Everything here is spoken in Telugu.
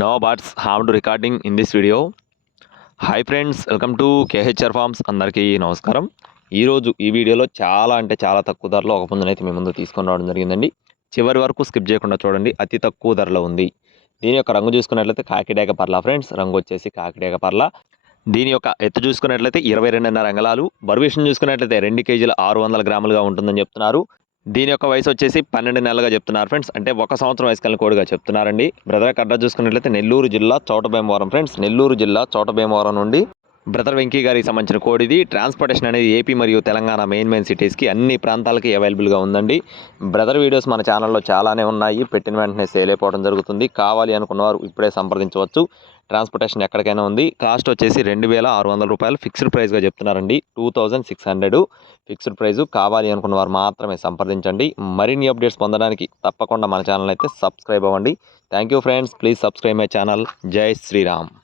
No buts have to recording in this video hi friends welcome to KHR farms అందరికీ నమస్కారం. ఈరోజు ఈ వీడియోలో చాలా అంటే చాలా తక్కువ ధరలో ఒక పుంజునైతే మీ ముందు తీసుకొని రావడం జరిగిందండి. చివరి వరకు స్కిప్ చేయకుండా చూడండి అతి తక్కువ ధరలో ఉంది. దీని యొక్క రంగు చూసుకున్నట్లయితే కాకిడేక పర్లా ఫ్రెండ్స్ రంగు వచ్చేసి కాకిడేక పర్లా. దీని యొక్క ఎత్తు చూసుకున్నట్లయితే ఇరవై రెండున్నర అంగళాలు బరువు విషయం చూసుకున్నట్లయితే రెండు కేజీల ఆరు వందల గ్రాములుగా ఉంటుందని చెప్తున్నారు. దీని యొక్క వయసు వచ్చేసి పన్నెండు నెలలుగా చెప్తున్నారు ఫ్రెండ్స్. అంటే ఒక సంవత్సరం వయసు కలిగిన కోడిగా చెప్తున్నారండి. బ్రదర్ అడ్రస్ చూసుకున్నట్లయితే నెల్లూరు జిల్లా చోటభీమవరం ఫ్రెండ్స్. నెల్లూరు జిల్లా చోటభీమవరం నుండి బ్రదర్ వెంకీ గారికి సంబంధించిన కోడిది ట్రాన్స్పోర్టేషన్ అనేది ఏపీ మరియు తెలంగాణ మెయిన్ మెయిన్ సిటీస్కి అన్ని ప్రాంతాలకి అవైలబుల్గా ఉందండి. బ్రదర్ వీడియోస్ మన ఛానల్లో చాలానే ఉన్నాయి. పెట్టిన వెంటనే సేల్ అయిపోవడం జరుగుతుంది. కావాలి అనుకున్నవారు ఇప్పుడే సంప్రదించవచ్చు. ట్రాన్స్పోర్టేషన్ ఎక్కడికైనా ఉంది. కాస్ట్ వచ్చేసి రెండు వేల ఆరు వందల రూపాయలు. ఫిక్స్డ్ ప్రైస్గా చెప్తున్నారండి. Two thousand six hundred fixed price కావాలి అనుకున్న వారు మాత్రమే సంప్రదించండి. మరిన్ని అప్డేట్స్ పొందడానికి తప్పకుండా మన ఛానల్ అయితే సబ్స్క్రైబ్ అవ్వండి. Thank you friends please subscribe my channel జై శ్రీరామ్